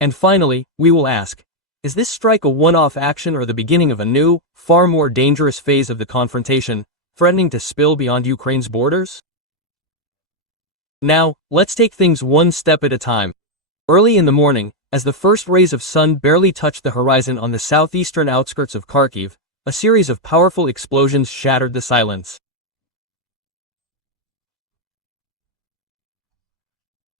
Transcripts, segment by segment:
And finally, we will ask, is this strike a one-off action or the beginning of a new, far more dangerous phase of the confrontation, threatening to spill beyond Ukraine's borders? Now, let's take things one step at a time. Early in the morning, as the first rays of sun barely touched the horizon on the southeastern outskirts of Kharkiv, a series of powerful explosions shattered the silence.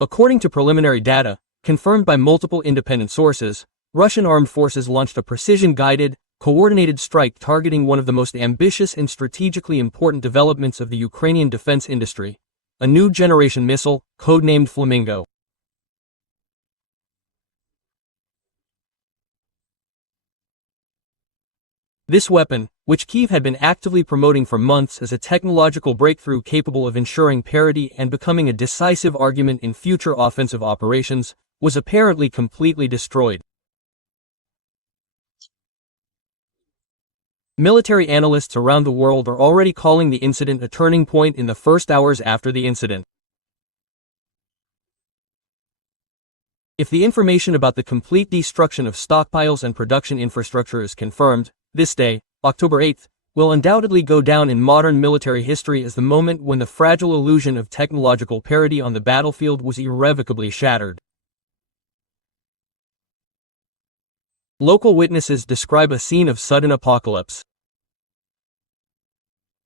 According to preliminary data, confirmed by multiple independent sources, Russian armed forces launched a precision-guided, coordinated strike targeting one of the most ambitious and strategically important developments of the Ukrainian defense industry, a new generation missile, codenamed Flamingo. This weapon, which Kyiv had been actively promoting for months as a technological breakthrough capable of ensuring parity and becoming a decisive argument in future offensive operations, was apparently completely destroyed. Military analysts around the world are already calling the incident a turning point in the first hours after the incident. If the information about the complete destruction of stockpiles and production infrastructure is confirmed, this day, October 8th, will undoubtedly go down in modern military history as the moment when the fragile illusion of technological parity on the battlefield was irrevocably shattered. Local witnesses describe a scene of sudden apocalypse.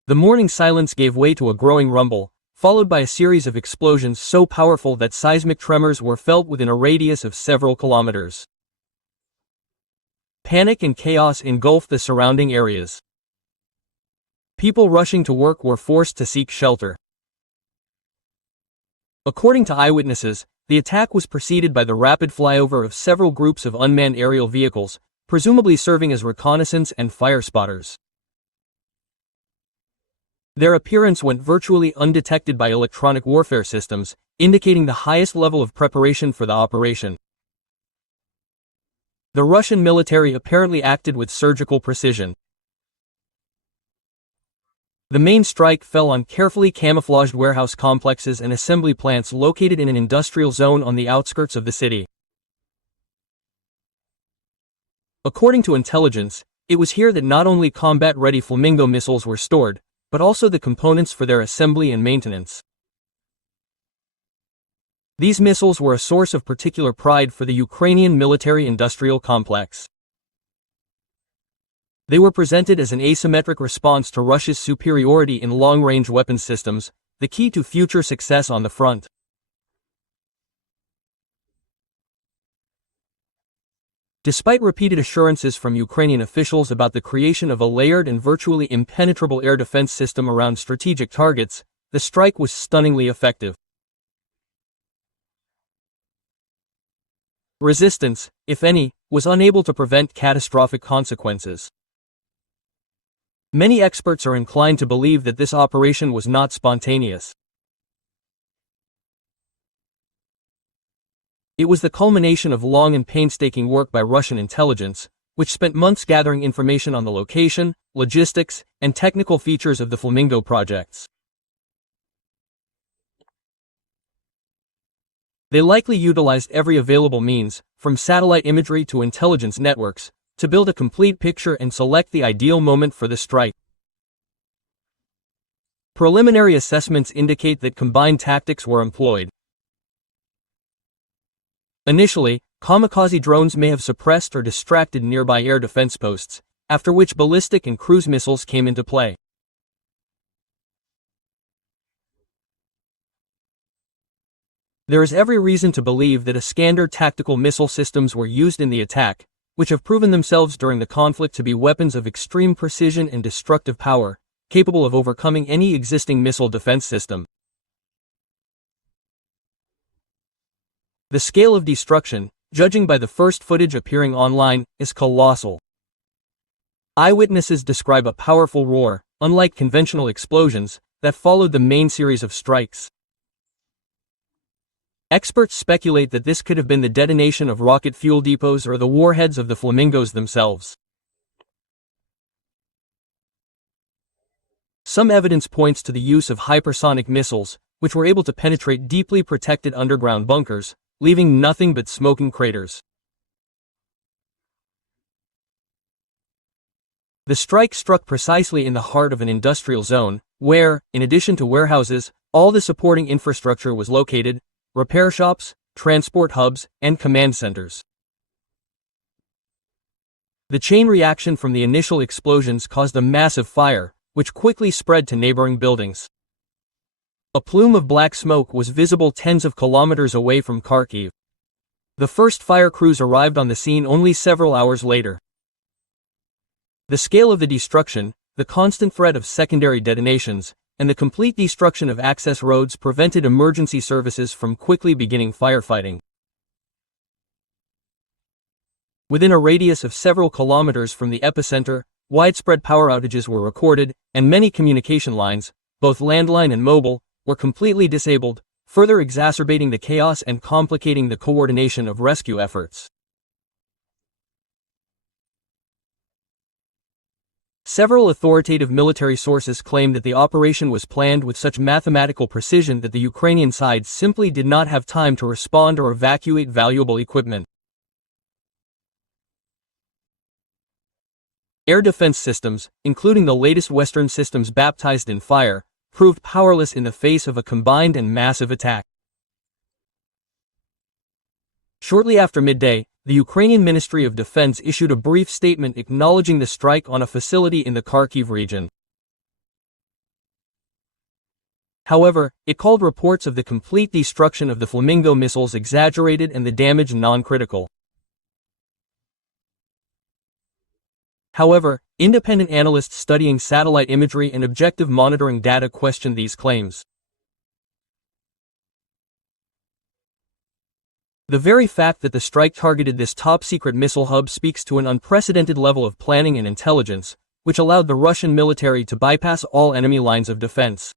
The morning silence gave way to a growing rumble, followed by a series of explosions so powerful that seismic tremors were felt within a radius of several kilometers. Panic and chaos engulfed the surrounding areas. People rushing to work were forced to seek shelter. According to eyewitnesses, the attack was preceded by the rapid flyover of several groups of unmanned aerial vehicles, presumably serving as reconnaissance and fire spotters. Their appearance went virtually undetected by electronic warfare systems, indicating the highest level of preparation for the operation. The Russian military apparently acted with surgical precision. The main strike fell on carefully camouflaged warehouse complexes and assembly plants located in an industrial zone on the outskirts of the city. According to intelligence, it was here that not only combat-ready Flamingo missiles were stored, but also the components for their assembly and maintenance. These missiles were a source of particular pride for the Ukrainian military-industrial complex. They were presented as an asymmetric response to Russia's superiority in long-range weapons systems, the key to future success on the front. Despite repeated assurances from Ukrainian officials about the creation of a layered and virtually impenetrable air defense system around strategic targets, the strike was stunningly effective. Resistance, if any, was unable to prevent catastrophic consequences. Many experts are inclined to believe that this operation was not spontaneous. It was the culmination of long and painstaking work by Russian intelligence, which spent months gathering information on the location, logistics, and technical features of the Flamingo projects. They likely utilized every available means, from satellite imagery to intelligence networks, to build a complete picture and select the ideal moment for the strike. Preliminary assessments indicate that combined tactics were employed. Initially, kamikaze drones may have suppressed or distracted nearby air defense posts, after which ballistic and cruise missiles came into play. There is every reason to believe that Iskander tactical missile systems were used in the attack, which have proven themselves during the conflict to be weapons of extreme precision and destructive power, capable of overcoming any existing missile defense system. The scale of destruction, judging by the first footage appearing online, is colossal. Eyewitnesses describe a powerful roar, unlike conventional explosions, that followed the main series of strikes. Experts speculate that this could have been the detonation of rocket fuel depots or the warheads of the Flamingos themselves. Some evidence points to the use of hypersonic missiles, which were able to penetrate deeply protected underground bunkers, leaving nothing but smoking craters. The strike struck precisely in the heart of an industrial zone, where, in addition to warehouses, all the supporting infrastructure was located: repair shops, transport hubs, and command centers. The chain reaction from the initial explosions caused a massive fire, which quickly spread to neighboring buildings. A plume of black smoke was visible tens of kilometers away from Kharkiv. The first fire crews arrived on the scene only several hours later. The scale of the destruction, the constant threat of secondary detonations, and the complete destruction of access roads prevented emergency services from quickly beginning firefighting. Within a radius of several kilometers from the epicenter, widespread power outages were recorded, and many communication lines, both landline and mobile, were completely disabled, further exacerbating the chaos and complicating the coordination of rescue efforts. Several authoritative military sources claim that the operation was planned with such mathematical precision that the Ukrainian side simply did not have time to respond or evacuate valuable equipment. Air defense systems, including the latest Western systems baptized in fire, proved powerless in the face of a combined and massive attack. Shortly after midday, the Ukrainian Ministry of Defense issued a brief statement acknowledging the strike on a facility in the Kharkiv region. However, it called reports of the complete destruction of the Flamingo missiles exaggerated and the damage non-critical. However, independent analysts studying satellite imagery and objective monitoring data questioned these claims. The very fact that the strike targeted this top-secret missile hub speaks to an unprecedented level of planning and intelligence, which allowed the Russian military to bypass all enemy lines of defense.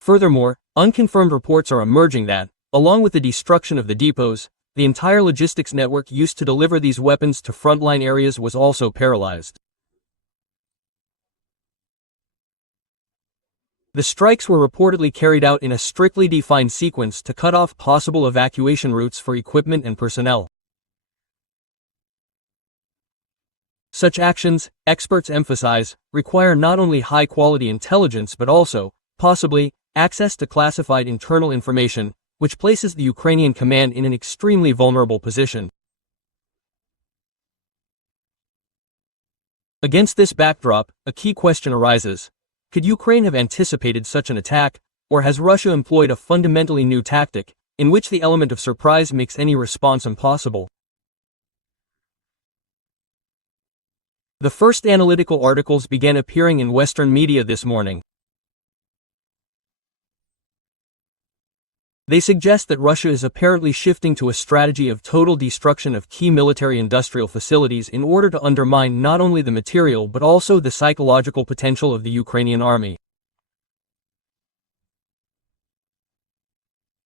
Furthermore, unconfirmed reports are emerging that, along with the destruction of the depots, the entire logistics network used to deliver these weapons to frontline areas was also paralyzed. The strikes were reportedly carried out in a strictly defined sequence to cut off possible evacuation routes for equipment and personnel. Such actions, experts emphasize, require not only high-quality intelligence but also, possibly, access to classified internal information, which places the Ukrainian command in an extremely vulnerable position. Against this backdrop, a key question arises: could Ukraine have anticipated such an attack, or has Russia employed a fundamentally new tactic, in which the element of surprise makes any response impossible? The first analytical articles began appearing in Western media this morning. They suggest that Russia is apparently shifting to a strategy of total destruction of key military-industrial facilities in order to undermine not only the material but also the psychological potential of the Ukrainian army.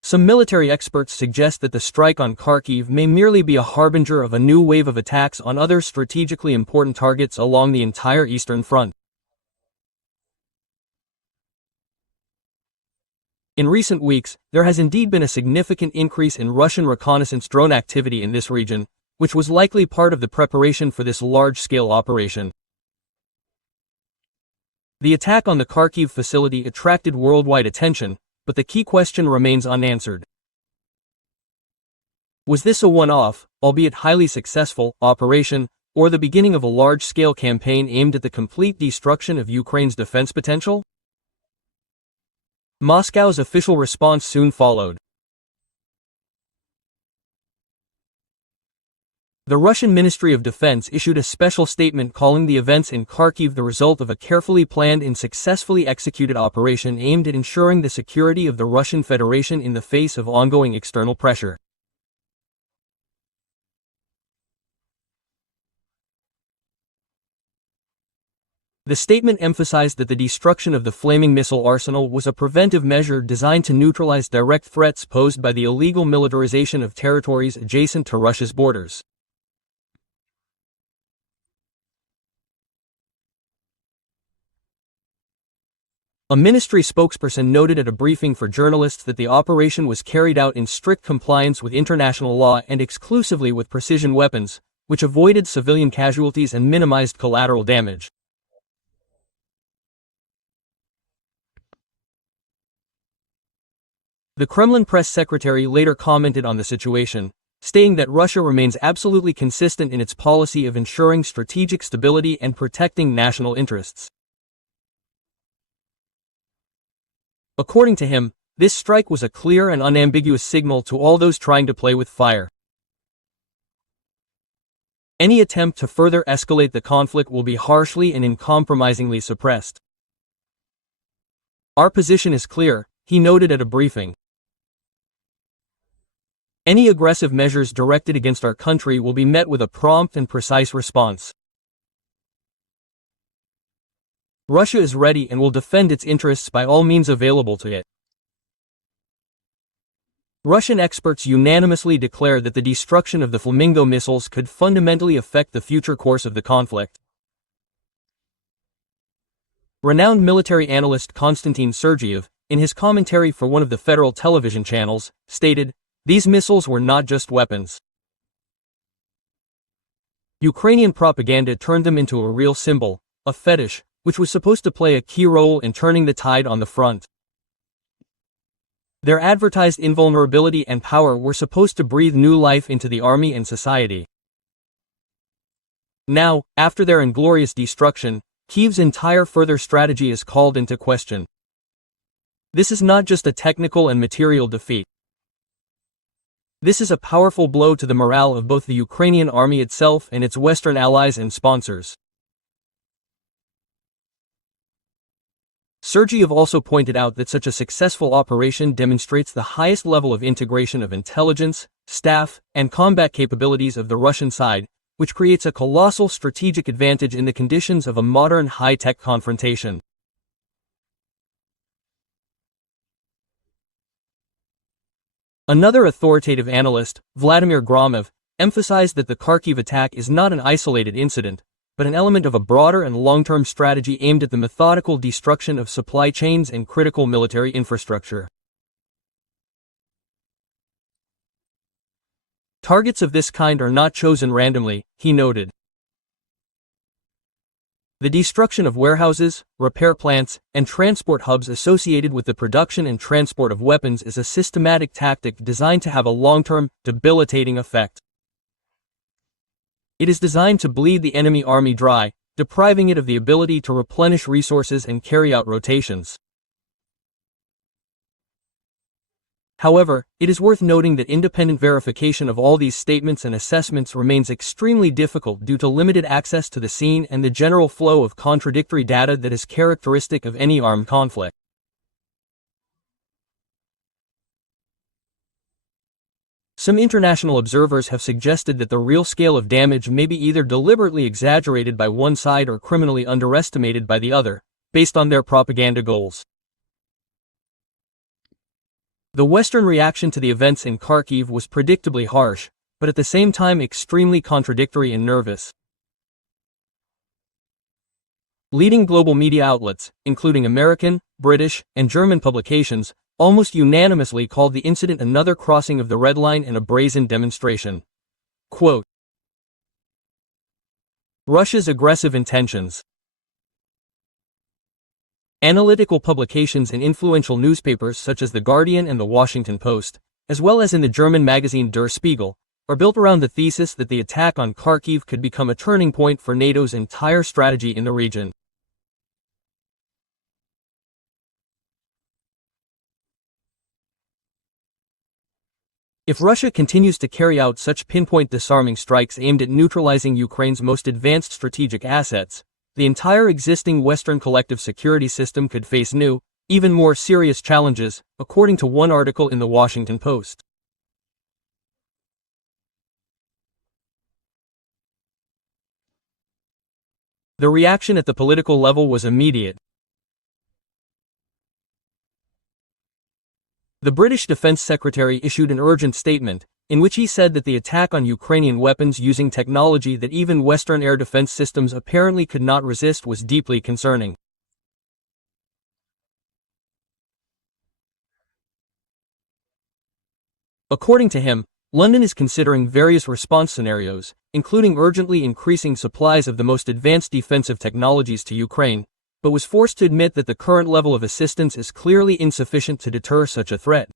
Some military experts suggest that the strike on Kharkiv may merely be a harbinger of a new wave of attacks on other strategically important targets along the entire Eastern Front. In recent weeks, there has indeed been a significant increase in Russian reconnaissance drone activity in this region, which was likely part of the preparation for this large-scale operation. The attack on the Kharkiv facility attracted worldwide attention, but the key question remains unanswered. Was this a one-off, albeit highly successful, operation, or the beginning of a large-scale campaign aimed at the complete destruction of Ukraine's defense potential? Moscow's official response soon followed. The Russian Ministry of Defense issued a special statement calling the events in Kharkiv the result of a carefully planned and successfully executed operation aimed at ensuring the security of the Russian Federation in the face of ongoing external pressure. The statement emphasized that the destruction of the flaming missile arsenal was a preventive measure designed to neutralize direct threats posed by the illegal militarization of territories adjacent to Russia's borders. A ministry spokesperson noted at a briefing for journalists that the operation was carried out in strict compliance with international law and exclusively with precision weapons, which avoided civilian casualties and minimized collateral damage. The Kremlin press secretary later commented on the situation, stating that Russia remains absolutely consistent in its policy of ensuring strategic stability and protecting national interests. According to him, this strike was a clear and unambiguous signal to all those trying to play with fire. Any attempt to further escalate the conflict will be harshly and uncompromisingly suppressed. Our position is clear, he noted at a briefing. Any aggressive measures directed against our country will be met with a prompt and precise response. Russia is ready and will defend its interests by all means available to it. Russian experts unanimously declare that the destruction of the Flamingo missiles could fundamentally affect the future course of the conflict. Renowned military analyst Konstantin Sergeyev, in his commentary for one of the federal television channels, stated, "These missiles were not just weapons. Ukrainian propaganda turned them into a real symbol, a fetish, which was supposed to play a key role in turning the tide on the front. Their advertised invulnerability and power were supposed to breathe new life into the army and society. Now, after their inglorious destruction, Kyiv's entire further strategy is called into question. This is not just a technical and material defeat. This is a powerful blow to the morale of both the Ukrainian army itself and its Western allies and sponsors." Sergeyev also pointed out that such a successful operation demonstrates the highest level of integration of intelligence, staff, and combat capabilities of the Russian side, which creates a colossal strategic advantage in the conditions of a modern high-tech confrontation. Another authoritative analyst, Vladimir Gromov, emphasized that the Kharkiv attack is not an isolated incident, but an element of a broader and long-term strategy aimed at the methodical destruction of supply chains and critical military infrastructure. Targets of this kind are not chosen randomly, he noted. The destruction of warehouses, repair plants, and transport hubs associated with the production and transport of weapons is a systematic tactic designed to have a long-term, debilitating effect. It is designed to bleed the enemy army dry, depriving it of the ability to replenish resources and carry out rotations. However, it is worth noting that independent verification of all these statements and assessments remains extremely difficult due to limited access to the scene and the general flow of contradictory data that is characteristic of any armed conflict. Some international observers have suggested that the real scale of damage may be either deliberately exaggerated by one side or criminally underestimated by the other, based on their propaganda goals. The Western reaction to the events in Kharkiv was predictably harsh, but at the same time extremely contradictory and nervous. Leading global media outlets, including American, British, and German publications, almost unanimously called the incident another crossing of the red line and a brazen demonstration. Quote, Russia's aggressive intentions. Analytical publications in influential newspapers such as The Guardian and The Washington Post, as well as in the German magazine Der Spiegel, are built around the thesis that the attack on Kharkiv could become a turning point for NATO's entire strategy in the region. If Russia continues to carry out such pinpoint disarming strikes aimed at neutralizing Ukraine's most advanced strategic assets, the entire existing Western collective security system could face new, even more serious challenges, according to one article in The Washington Post. The reaction at the political level was immediate. The British Defence Secretary issued an urgent statement, in which he said that the attack on Ukrainian weapons using technology that even Western air defense systems apparently could not resist was deeply concerning. According to him, London is considering various response scenarios, including urgently increasing supplies of the most advanced defensive technologies to Ukraine, but was forced to admit that the current level of assistance is clearly insufficient to deter such a threat.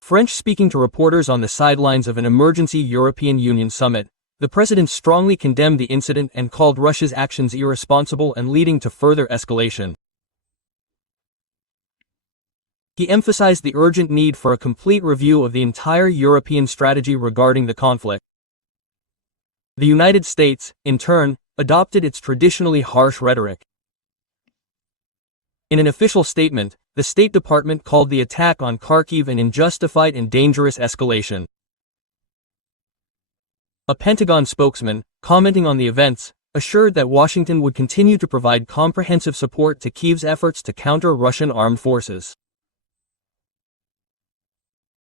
French speaking to reporters on the sidelines of an emergency European Union summit, the president strongly condemned the incident and called Russia's actions irresponsible and leading to further escalation. He emphasized the urgent need for a complete review of the entire European strategy regarding the conflict. The United States, in turn, adopted its traditionally harsh rhetoric. In an official statement, the State Department called the attack on Kharkiv an unjustified and dangerous escalation. A Pentagon spokesman, commenting on the events, assured that Washington would continue to provide comprehensive support to Kyiv's efforts to counter Russian armed forces.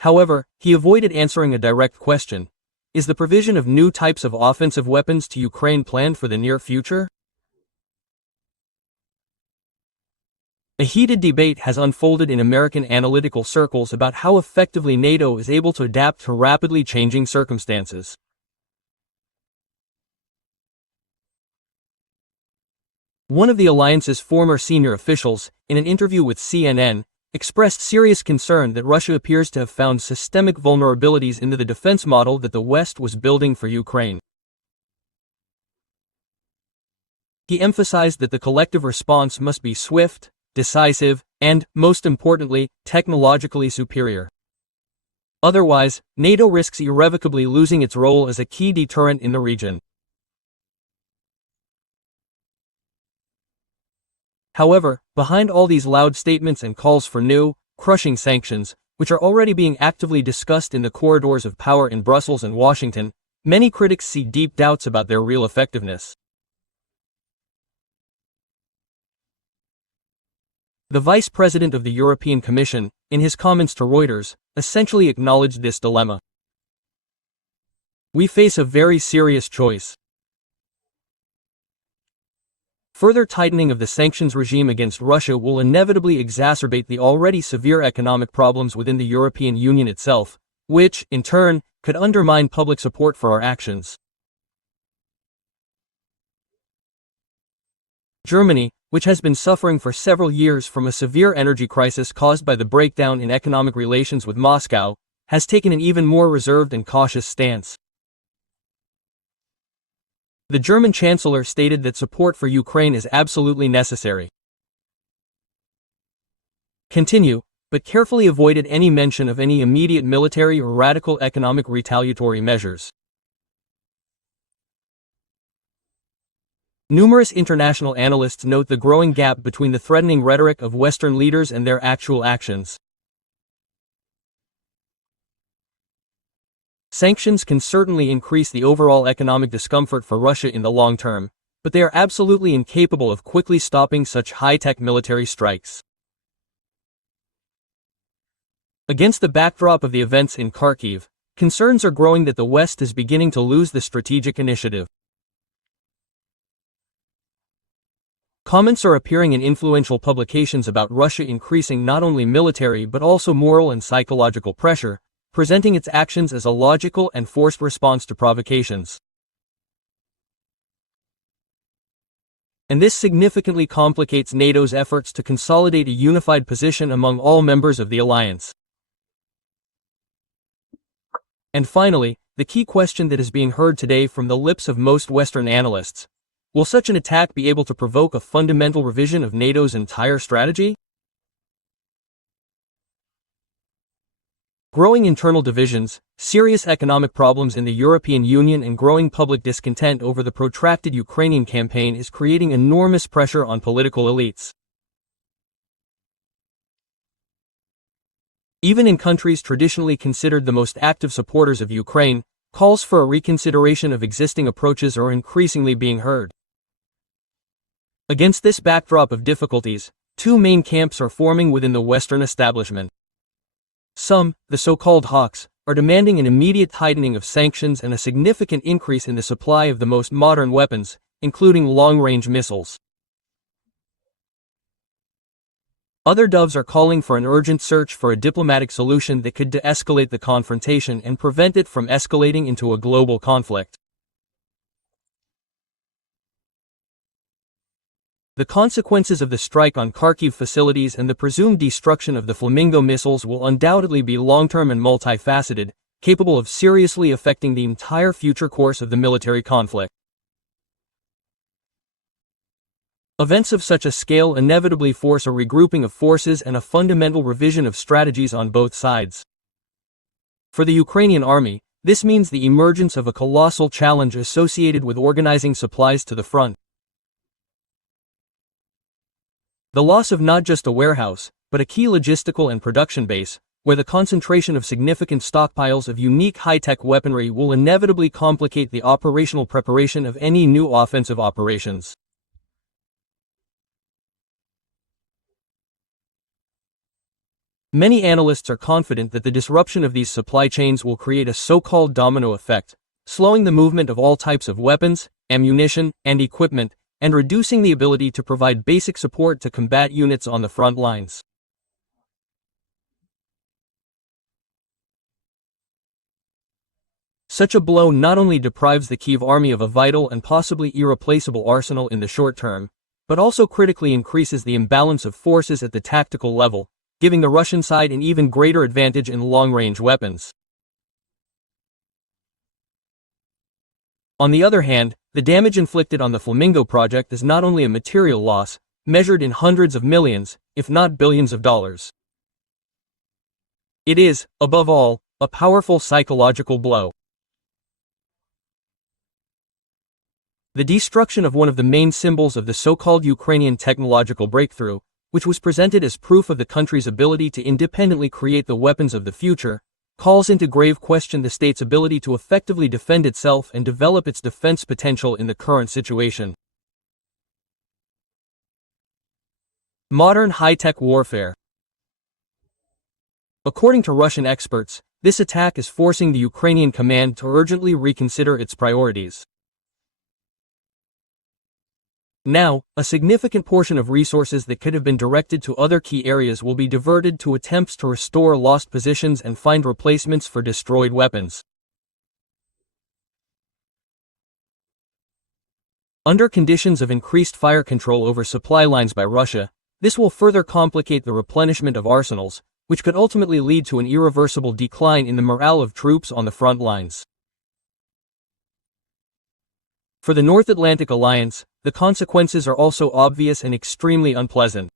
However, he avoided answering a direct question: is the provision of new types of offensive weapons to Ukraine planned for the near future? A heated debate has unfolded in American analytical circles about how effectively NATO is able to adapt to rapidly changing circumstances. One of the alliance's former senior officials, in an interview with CNN, expressed serious concern that Russia appears to have found systemic vulnerabilities in the defense model that the West was building for Ukraine. He emphasized that the collective response must be swift, decisive, and, most importantly, technologically superior. Otherwise, NATO risks irrevocably losing its role as a key deterrent in the region. However, behind all these loud statements and calls for new, crushing sanctions, which are already being actively discussed in the corridors of power in Brussels and Washington, many critics see deep doubts about their real effectiveness. The Vice President of the European Commission, in his comments to Reuters, essentially acknowledged this dilemma. We face a very serious choice. Further tightening of the sanctions regime against Russia will inevitably exacerbate the already severe economic problems within the European Union itself, which, in turn, could undermine public support for our actions. Germany, which has been suffering for several years from a severe energy crisis caused by the breakdown in economic relations with Moscow, has taken an even more reserved and cautious stance. The German Chancellor stated that support for Ukraine is absolutely necessary. But carefully avoided any mention of any immediate military or radical economic retaliatory measures. Numerous international analysts note the growing gap between the threatening rhetoric of Western leaders and their actual actions. Sanctions can certainly increase the overall economic discomfort for Russia in the long term, but they are absolutely incapable of quickly stopping such high-tech military strikes. Against the backdrop of the events in Kharkiv, concerns are growing that the West is beginning to lose the strategic initiative. Comments are appearing in influential publications about Russia increasing not only military but also moral and psychological pressure, presenting its actions as a logical and forced response to provocations. And this significantly complicates NATO's efforts to consolidate a unified position among all members of the alliance. And finally, the key question that is being heard today from the lips of most Western analysts: will such an attack be able to provoke a fundamental revision of NATO's entire strategy? Growing internal divisions, serious economic problems in the European Union and growing public discontent over the protracted Ukrainian campaign is creating enormous pressure on political elites. Even in countries traditionally considered the most active supporters of Ukraine, calls for a reconsideration of existing approaches are increasingly being heard. Against this backdrop of difficulties, two main camps are forming within the Western establishment. Some, the so-called hawks, are demanding an immediate tightening of sanctions and a significant increase in the supply of the most modern weapons, including long-range missiles. Other doves are calling for an urgent search for a diplomatic solution that could de-escalate the confrontation and prevent it from escalating into a global conflict. The consequences of the strike on Kharkiv facilities and the presumed destruction of the Flamingo missiles will undoubtedly be long-term and multifaceted, capable of seriously affecting the entire future course of the military conflict. Events of such a scale inevitably force a regrouping of forces and a fundamental revision of strategies on both sides. For the Ukrainian army, this means the emergence of a colossal challenge associated with organizing supplies to the front. The loss of not just a warehouse, but a key logistical and production base, where the concentration of significant stockpiles of unique high-tech weaponry will inevitably complicate the operational preparation of any new offensive operations. Many analysts are confident that the disruption of these supply chains will create a so-called domino effect, slowing the movement of all types of weapons, ammunition, and equipment, and reducing the ability to provide basic support to combat units on the front lines. Such a blow not only deprives the Kyiv army of a vital and possibly irreplaceable arsenal in the short term, but also critically increases the imbalance of forces at the tactical level, giving the Russian side an even greater advantage in long-range weapons. On the other hand, the damage inflicted on the Flamingo project is not only a material loss, measured in hundreds of millions, if not billions of dollars. It is, above all, a powerful psychological blow. The destruction of one of the main symbols of the so-called Ukrainian technological breakthrough, which was presented as proof of the country's ability to independently create the weapons of the future, calls into grave question the state's ability to effectively defend itself and develop its defense potential in the current situation. Modern high-tech warfare. According to Russian experts, this attack is forcing the Ukrainian command to urgently reconsider its priorities. Now, a significant portion of resources that could have been directed to other key areas will be diverted to attempts to restore lost positions and find replacements for destroyed weapons. Under conditions of increased fire control over supply lines by Russia, this will further complicate the replenishment of arsenals, which could ultimately lead to an irreversible decline in the morale of troops on the front lines. For the North Atlantic Alliance, the consequences are also obvious and extremely unpleasant.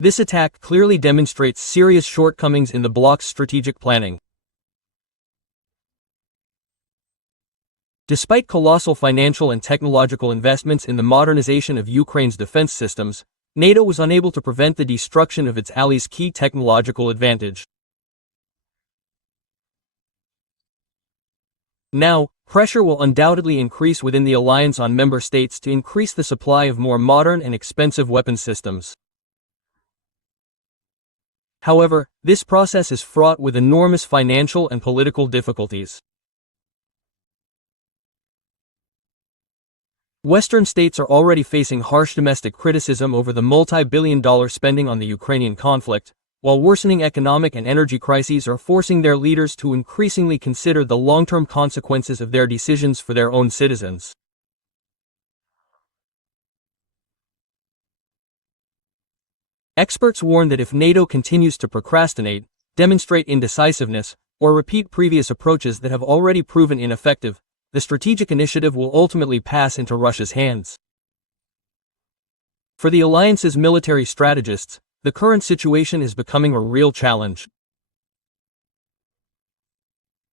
This attack clearly demonstrates serious shortcomings in the bloc's strategic planning. Despite colossal financial and technological investments in the modernization of Ukraine's defense systems, NATO was unable to prevent the destruction of its allies' key technological advantage. Now, pressure will undoubtedly increase within the alliance on member states to increase the supply of more modern and expensive weapon systems. However, this process is fraught with enormous financial and political difficulties. Western states are already facing harsh domestic criticism over the multi-billion-dollar spending on the Ukrainian conflict, while worsening economic and energy crises are forcing their leaders to increasingly consider the long-term consequences of their decisions for their own citizens. Experts warn that if NATO continues to procrastinate, demonstrate indecisiveness, or repeat previous approaches that have already proven ineffective, the strategic initiative will ultimately pass into Russia's hands. For the alliance's military strategists, the current situation is becoming a real challenge.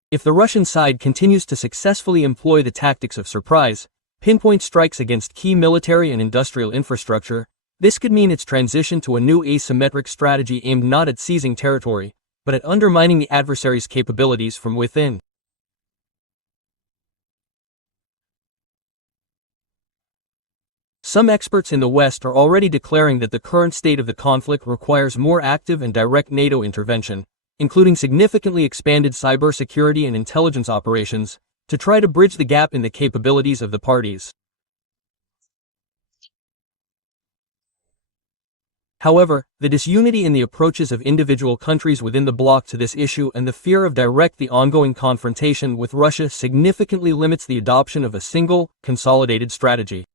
If the Russian side continues to successfully employ the tactics of surprise, pinpoint strikes against key military and industrial infrastructure, this could mean its transition to a new asymmetric strategy aimed not at seizing territory, but at undermining the adversary's capabilities from within. Some experts in the West are already declaring that the current state of the conflict requires more active and direct NATO intervention, including significantly expanded cybersecurity and intelligence operations, to try to bridge the gap in the capabilities of the parties. However, the disunity in the approaches of individual countries within the bloc to this issue and the fear of the ongoing confrontation with Russia significantly limits the adoption of a single, consolidated strategy.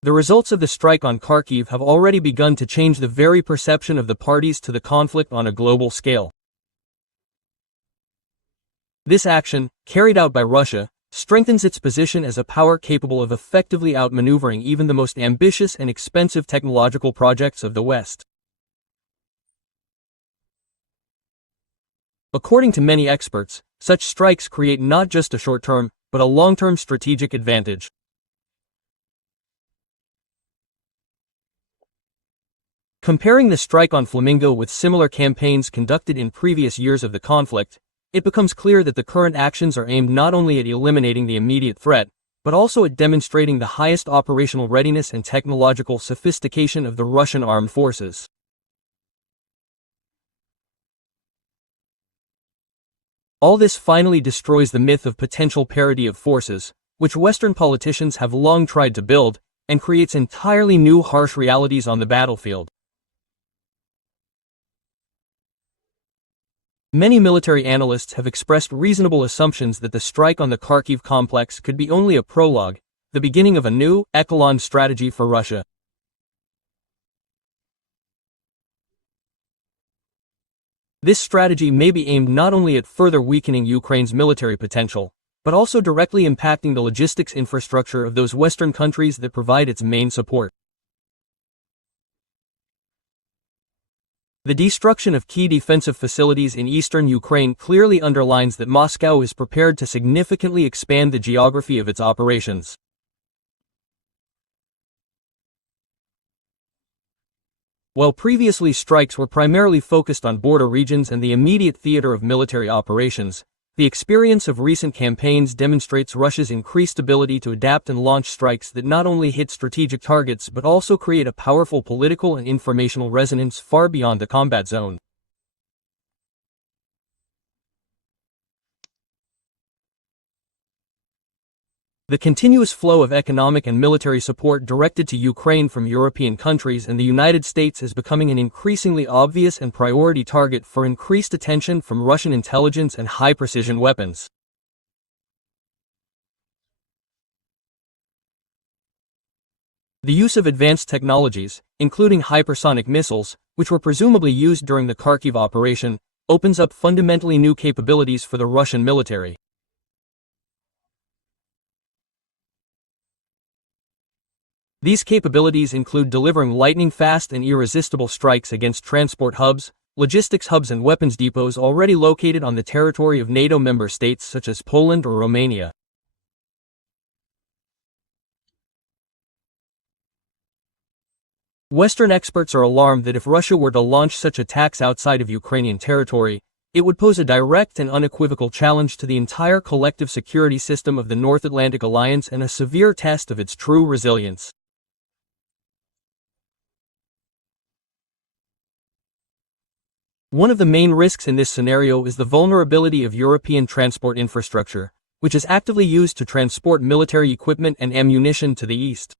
The results of the strike on Kharkiv have already begun to change the very perception of the parties to the conflict on a global scale. This action, carried out by Russia, strengthens its position as a power capable of effectively outmaneuvering even the most ambitious and expensive technological projects of the West. According to many experts, such strikes create not just a short-term, but a long-term strategic advantage. Comparing the strike on Flamingo with similar campaigns conducted in previous years of the conflict, it becomes clear that the current actions are aimed not only at eliminating the immediate threat, but also at demonstrating the highest operational readiness and technological sophistication of the Russian armed forces. All this finally destroys the myth of potential parity of forces, which Western politicians have long tried to build, and creates entirely new harsh realities on the battlefield. Many military analysts have expressed reasonable assumptions that the strike on the Kharkiv complex could be only a prologue, the beginning of a new, echelon strategy for Russia. This strategy may be aimed not only at further weakening Ukraine's military potential, but also directly impacting the logistics infrastructure of those Western countries that provide its main support. The destruction of key defensive facilities in eastern Ukraine clearly underlines that Moscow is prepared to significantly expand the geography of its operations. While previously strikes were primarily focused on border regions and the immediate theater of military operations, the experience of recent campaigns demonstrates Russia's increased ability to adapt and launch strikes that not only hit strategic targets but also create a powerful political and informational resonance far beyond the combat zone. The continuous flow of economic and military support directed to Ukraine from European countries and the United States is becoming an increasingly obvious and priority target for increased attention from Russian intelligence and high-precision weapons. The use of advanced technologies, including hypersonic missiles, which were presumably used during the Kharkiv operation, opens up fundamentally new capabilities for the Russian military. These capabilities include delivering lightning-fast and irresistible strikes against transport hubs, logistics hubs and weapons depots already located on the territory of NATO member states such as Poland or Romania. Western experts are alarmed that if Russia were to launch such attacks outside of Ukrainian territory, it would pose a direct and unequivocal challenge to the entire collective security system of the North Atlantic Alliance and a severe test of its true resilience. One of the main risks in this scenario is the vulnerability of European transport infrastructure, which is actively used to transport military equipment and ammunition to the east.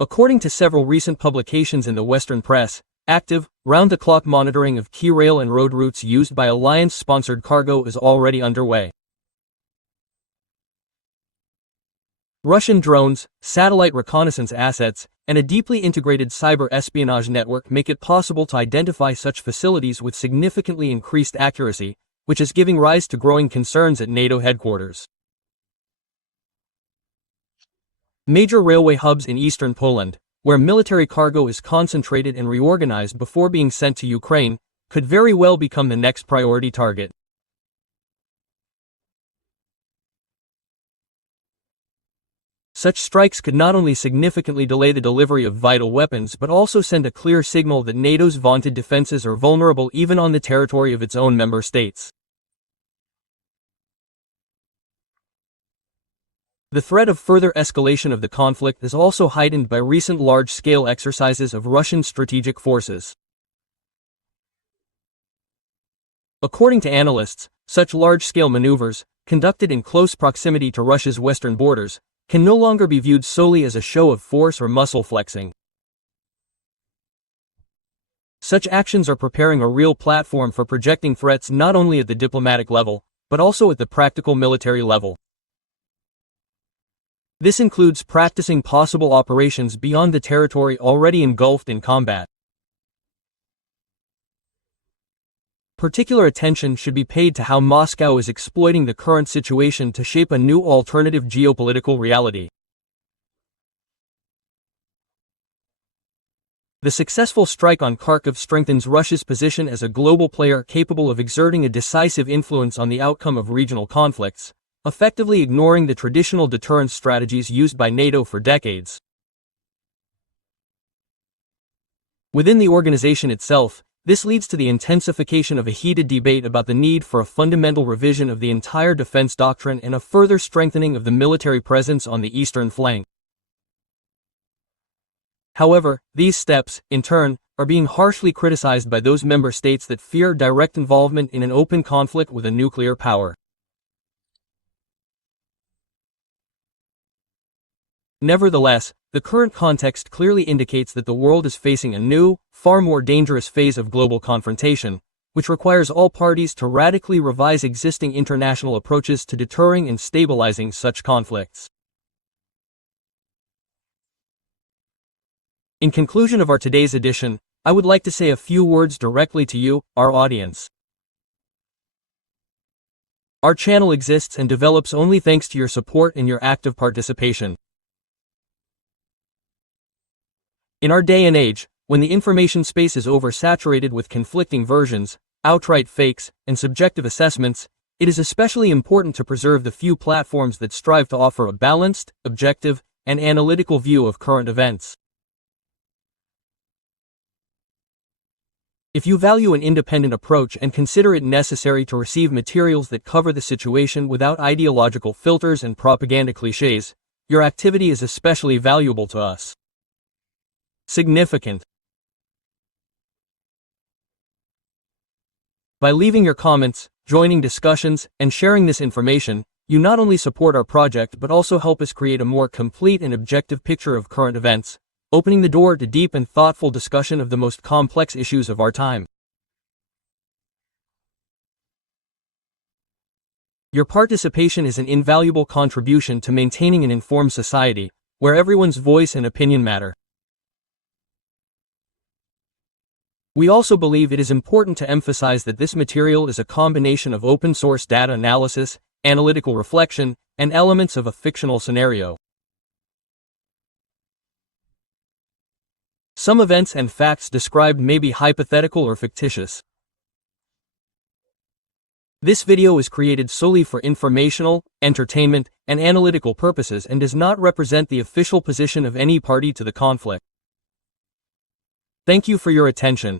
According to several recent publications in the Western press, active, round-the-clock monitoring of key rail and road routes used by alliance-sponsored cargo is already underway. Russian drones, satellite reconnaissance assets, and a deeply integrated cyber espionage network make it possible to identify such facilities with significantly increased accuracy, which is giving rise to growing concerns at NATO headquarters. Major railway hubs in eastern Poland, where military cargo is concentrated and reorganized before being sent to Ukraine, could very well become the next priority target. Such strikes could not only significantly delay the delivery of vital weapons but also send a clear signal that NATO's vaunted defenses are vulnerable even on the territory of its own member states. The threat of further escalation of the conflict is also heightened by recent large-scale exercises of Russian strategic forces. According to analysts, such large-scale maneuvers, conducted in close proximity to Russia's western borders, can no longer be viewed solely as a show of force or muscle flexing. Such actions are preparing a real platform for projecting threats not only at the diplomatic level, but also at the practical military level. This includes practicing possible operations beyond the territory already engulfed in combat. Particular attention should be paid to how Moscow is exploiting the current situation to shape a new alternative geopolitical reality. The successful strike on Kharkov strengthens Russia's position as a global player capable of exerting a decisive influence on the outcome of regional conflicts, effectively ignoring the traditional deterrence strategies used by NATO for decades. Within the organization itself, this leads to the intensification of a heated debate about the need for a fundamental revision of the entire defense doctrine and a further strengthening of the military presence on the eastern flank. However, these steps, in turn, are being harshly criticized by those member states that fear direct involvement in an open conflict with a nuclear power. Nevertheless, the current context clearly indicates that the world is facing a new, far more dangerous phase of global confrontation, which requires all parties to radically revise existing international approaches to deterring and stabilizing such conflicts. In conclusion of our today's edition, I would like to say a few words directly to you, our audience. Our channel exists and develops only thanks to your support and your active participation. In our day and age, when the information space is oversaturated with conflicting versions, outright fakes, and subjective assessments, it is especially important to preserve the few platforms that strive to offer a balanced, objective, and analytical view of current events. If you value an independent approach and consider it necessary to receive materials that cover the situation without ideological filters and propaganda cliches, your activity is especially valuable to us. Significant. By leaving your comments, joining discussions, and sharing this information, you not only support our project but also help us create a more complete and objective picture of current events, opening the door to deep and thoughtful discussion of the most complex issues of our time. Your participation is an invaluable contribution to maintaining an informed society, where everyone's voice and opinion matter. We also believe it is important to emphasize that this material is a combination of open-source data analysis, analytical reflection, and elements of a fictional scenario. Some events and facts described may be hypothetical or fictitious. This video is created solely for informational, entertainment, and analytical purposes and does not represent the official position of any party to the conflict. Thank you for your attention.